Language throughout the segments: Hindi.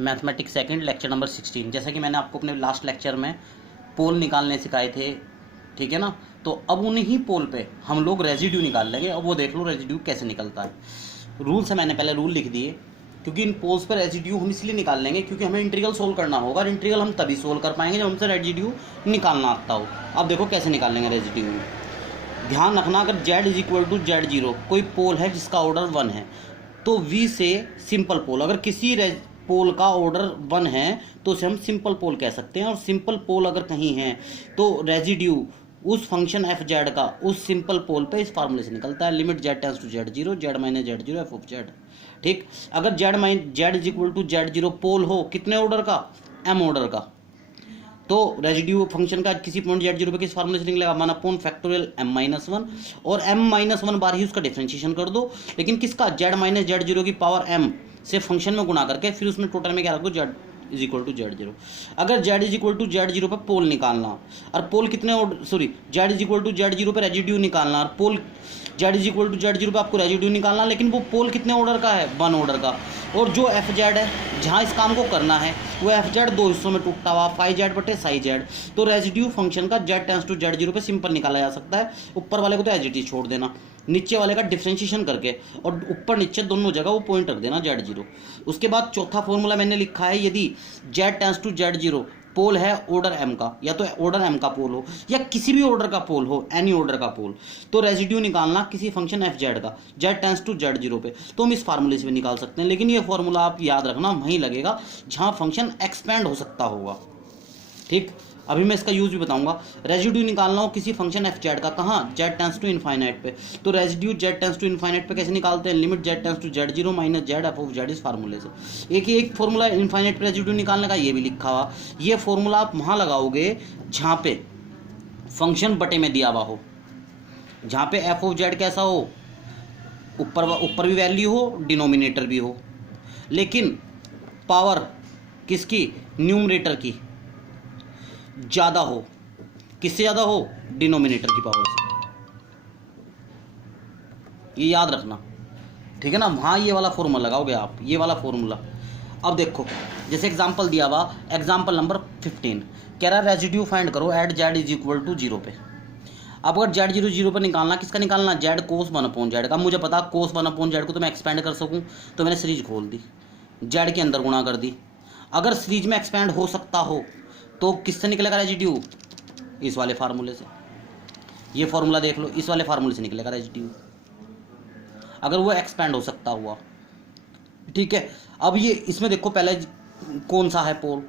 Mathematics second lecture number 16। जैसा कि मैंने आपको अपने लास्ट लेक्चर में पोल निकालने सिखाए थे, ठीक है ना। तो अब उन्हीं पोल पे हम लोग रेजिड्यू निकाल लेंगे। अब वो देख लो रेजिड्यू कैसे निकलता है। रूल से मैंने पहले रूल लिख दिए, क्योंकि इन पोल्स पर रेजिड्यू हम इसलिए निकाल लेंगे क्योंकि हमें इंटीग्रल सोल्व करना होगा। इंटीग्रल हम तभी सोल्व कर पाएंगे जब हमसे रेजिड्यू निकालना आता हो। अब देखो कैसे निकालेंगे रेजिड्यू में। ध्यान रखना, अगर z is equal to Z0 कोई पोल है जिसका ऑर्डर 1 है तो V से सिंपल पोल, अगर किसी पोल का ऑर्डर 1 है तो उसे हम सिंपल पोल कह सकते हैं। और सिंपल पोल अगर कहीं है तो रेजिड्यू उस फंक्शन एफ जेड का उस सिंपल पोल पे इस फार्मूले से निकलता है, limit z tends to Z0 z minus Z0 F of Z. ठीक, अगर z is equal to Z0 pole हो कितने ऑर्डर का, m ऑर्डर का, तो रेजिड्यू फंक्शन का किसी पॉइंट Z0 पे किस फार्मूले से निकलेगा, 1 फैक्टोरियल m-1 और m-1 बार ही उसका डिफरेंशिएशन कर दो। लेकिन किसका, z माइनस Z0 की पावर m से फंक्शन में गुणा करके फिर उसमें टोटल में क्या रख दो, z is equal to Z0। अगर z is equal to Z0 पर पोल निकालना और पोल कितने z is equal to Z0 पर रेजिड्यू निकालना और pole z is equal to Z0 पर आपको रेजिड्यू निकालना, लेकिन वो पोल कितने ऑर्डर का है, 1 ऑर्डर का। और जो एफ जेड है जहाँ इस काम को करना है वो एफ जेड 2 हिस्सों में टूटता हुआ फाई जेड बटे साई जेड। तो रेजिड्यू फंक्शन का z टेंड्स टू Z0 पे सिंपल निकाला जा सकता है। ऊपर वाले को तो एज इट इज छोड़ देना, नीचे वाले का डिफरेंशिएशन करके और ऊपर नीचे दोनों जगह वो पॉइंट रख देना Z0। उसके बाद चौथा फॉर्मूला मैंने लिखा है, यदि z टेंड्स टू Z0 पोल है ऑर्डर m का, या तो ऑर्डर m का पोल हो या किसी भी ऑर्डर का पोल हो, एनी ऑर्डर का पोल, तो रेजिड्यू निकालना किसी फंक्शन एफ जेड का z टेंड्स टू Z0 पे, तो हम इस फार्मूले से भी निकाल सकते हैं। लेकिन ये फार्मूला आप याद रखना वहीं लगेगा जहां फंक्शन एक्सपेंड हो सकता होगा। ठीक, अभी मैं इसका यूज भी बताऊंगा। रेजिड्यू निकालना हो किसी फंक्शन एफ जेड का, कहाँ, z टेंड्स टू इनफाइनाइट पे, तो residue z tends to infinite पे कैसे निकालते हैं, limit z tends to Z0 minus z F of Z इस फार्मूले से। एक फार्मूला इनफाइनाइट पे रेजिड्यू निकालने का ये भी लिखा हुआ। ये फार्मूला आप वहाँ लगाओगे जहाँ पे फंक्शन बटे में दिया हुआ हो, जहाँ पे एफ ऑफ जेड कैसा हो, ऊपर भी वैल्यू हो डिनोमिनेटर भी हो, लेकिन पावर किसकी, न्यूमरेटर की ज़्यादा हो। किससे ज़्यादा हो, डिनोमिनेटर की पावर से। ये याद रखना, ठीक है ना। वहाँ ये वाला फॉर्मूला लगाओगे आप, ये वाला फॉर्मूला। अब देखो जैसे एग्जांपल दिया हुआ, एग्जांपल नंबर 15 कह रहा है रेजिड्यू फाइंड करो at z is equal to 0 पे। अब अगर Z0 0 पर निकालना, किसका निकालना, z कोस 1/z का। मुझे पता कोस 1/z को तो मैं एक्सपेंड कर सकूँ, तो मैंने सीरीज खोल दी, z के अंदर गुणा कर दी। अगर सीरीज में एक्सपेंड हो सकता हो तो किससे निकलेगा रेजिड्यू, इस वाले फार्मूले से। ये फार्मूला देख लो, इस वाले फार्मूले से निकलेगा रेजिड्यू, अगर वो एक्सपेंड हो सकता हुआ। ठीक है, अब ये इसमें देखो पहले कौन सा है पोल।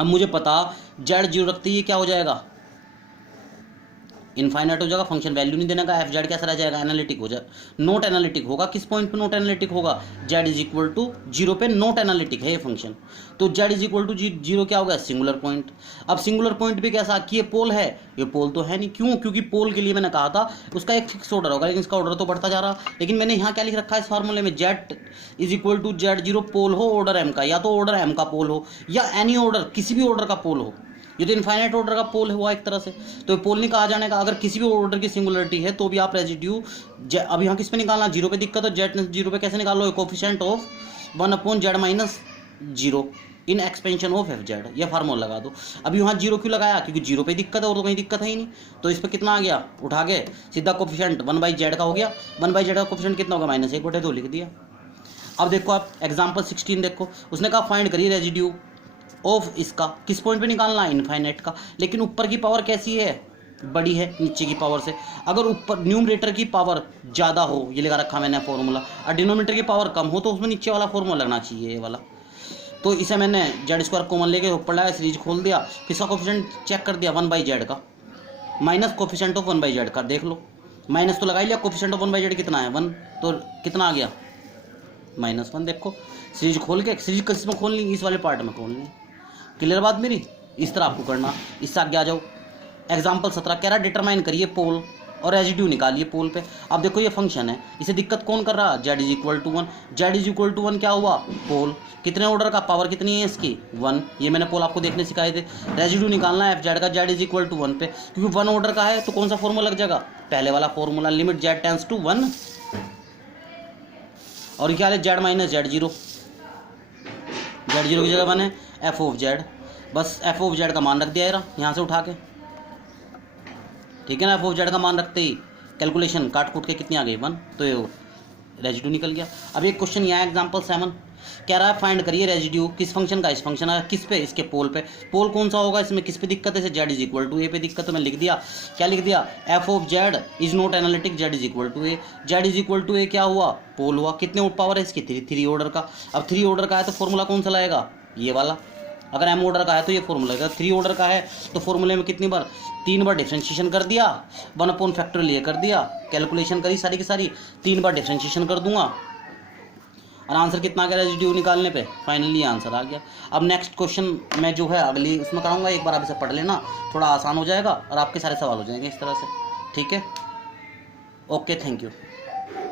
अब मुझे पता Z0 रखते ही क्या हो जाएगा, इनफाइनाइट हो जाएगा, फंक्शन वैल्यू नहीं देने का, एफ जेड कैसा रह जाएगा, एनालिटिक हो जाएगा, नॉट एनालिटिक होगा। किस पॉइंट पे नॉट एनालिटिक होगा, z इज इक्वल टू 0 पे नॉट एनालिटिक है ये फंक्शन। तो z इज इक्वल टू 0 क्या होगा, सिंगुलर पॉइंट। अब सिंगुलर पॉइंट भी कैसा, कि ये पोल है, ये पोल तो है नहीं। क्यों, क्योंकि पोल के लिए मैंने कहा था उसका एक फिक्स ऑर्डर होगा, लेकिन इसका ऑर्डर तो बढ़ता जा रहा। लेकिन मैंने यहाँ क्या लिख रखा है इस फार्मूले में, z is equal to Z0 pole हो ऑर्डर m का, या तो ऑर्डर m का पोल हो या एनी ऑर्डर, किसी भी ऑर्डर का पोल हो। ये तो इनफाइनाइट ऑर्डर का पोल हुआ एक तरह से, तो पोल नहीं कहा जाने का। अगर किसी भी ऑर्डर की सिंगुलरिटी है तो भी आप रेजिड्यू, अब यहाँ किस पे निकालना, 0 पे दिक्कत है, z 0 पे कैसे निकाल लो, coefficient of 1/z minus 0 in expansion of F Z, यह फार्मूला लगा दो। अभी वहाँ 0 क्यों लगाया, क्योंकि 0 पे दिक्कत है और तो कहीं दिक्कत है ही नहीं। तो इस पर कितना आ गया, उठा के सीधा कोफिशिएंट 1/z का हो गया, 1/z का कोफिशिएंट कितना होगा, -1/2 लिख दिया। अब देखो आप एग्जाम्पल 16 देखो, उसने कहा फाइंड करिए रेजिड्यू ऑफ इसका, किस पॉइंट पे निकालना है, इनफाइनाइट का। लेकिन ऊपर की पावर कैसी है, बड़ी है नीचे की पावर से। अगर ऊपर न्यूमरेटर की पावर ज़्यादा हो, ये लगा रखा मैंने फॉर्मूला, और डिनोमिनेटर की पावर कम हो तो उसमें नीचे वाला फॉर्मूला लगना चाहिए, ये वाला। तो इसे मैंने z² कॉमन लेके ऊपर लाया, सीरीज खोल दिया, किसका कोफिशिएंट चेक कर दिया, 1/z का, माइनस कोफिशिएंट ऑफ 1/z का। देख लो माइनस तो लगा ही लिया, कोफिशिएंट ऑफ 1/z कितना है, 1, तो कितना आ गया, -1। देखो सीरीज खोल के, सीरीज किस में खोलनी, इस वाले पार्ट में खोलनी। क्लियर बात मेरी, इस तरह आपको करना। इससे आगे आ जाओ, एग्जाम्पल 17 कह रहा डिटरमाइन करिए पोल और रेजिड्यू निकालिए पोल पे। अब देखो ये फंक्शन है, इसे दिक्कत कौन कर रहा, z is equal to 1, z is equal to 1 क्या हुआ, पोल। कितने ऑर्डर का, पावर कितनी है इसकी, 1। ये मैंने पोल आपको देखने सिखाए थे। रेजिड्यू निकालना है एफ जेड का, z इज इक्वल टू 1 पे, क्योंकि 1 ऑर्डर का है तो कौन सा फॉर्मूला लग जाएगा, पहले वाला formula, limit z tends to 1 और क्या है z माइनस Z0, Z0 की जगह बने एफ ऑफ जेड, बस एफ ऑफ जेड का मान रख दिया यहाँ से उठा के, ठीक है ना। एफ ऑफ जेड का मान रखते ही कैलकुलेशन काट कूट के कितनी आ गई 1, तो ये रेजिड्यू निकल गया। अब एक क्वेश्चन यहाँ एग्जाम्पल 7 कह रहा है फाइंड करिए रेजिड्यू किस फंक्शन का, इस फंक्शन का किस पे, इसके पोल पे। पोल कौन सा होगा इसमें, किस पे दिक्कत है, जैसे Z is equal to A पे दिक्कत, तो मैं लिख दिया, क्या लिख दिया, F of Z is not analytic Z is equal to A. Z is equal to A क्या हुआ, पोल हुआ। कितने पावर है इसकी, 3 ऑर्डर का। अब 3 ऑर्डर का है तो फॉर्मूला कौन सा लाएगा, ये वाला। अगर एम ऑर्डर का है तो ये फॉर्मूला लगेगा, 3 ऑर्डर का है तो फॉर्मूले में कितनी बार, 3 बार डिफरेंशिएशन कर दिया, 1/फैक्टोरियल ये कर दिया, कैलकुलेशन करी सारी की सारी, 3 बार डिफरेंशिएशन कर दूंगा और आंसर कितना आ गया रेजिड्यू निकालने पे, फाइनली आंसर आ गया। अब नेक्स्ट क्वेश्चन मैं जो है अगली उसमें कराऊंगा, एक बार आप इसे पढ़ लेना, थोड़ा आसान हो जाएगा और आपके सारे सवाल हो जाएंगे इस तरह से, ठीक है। Okay, thank you.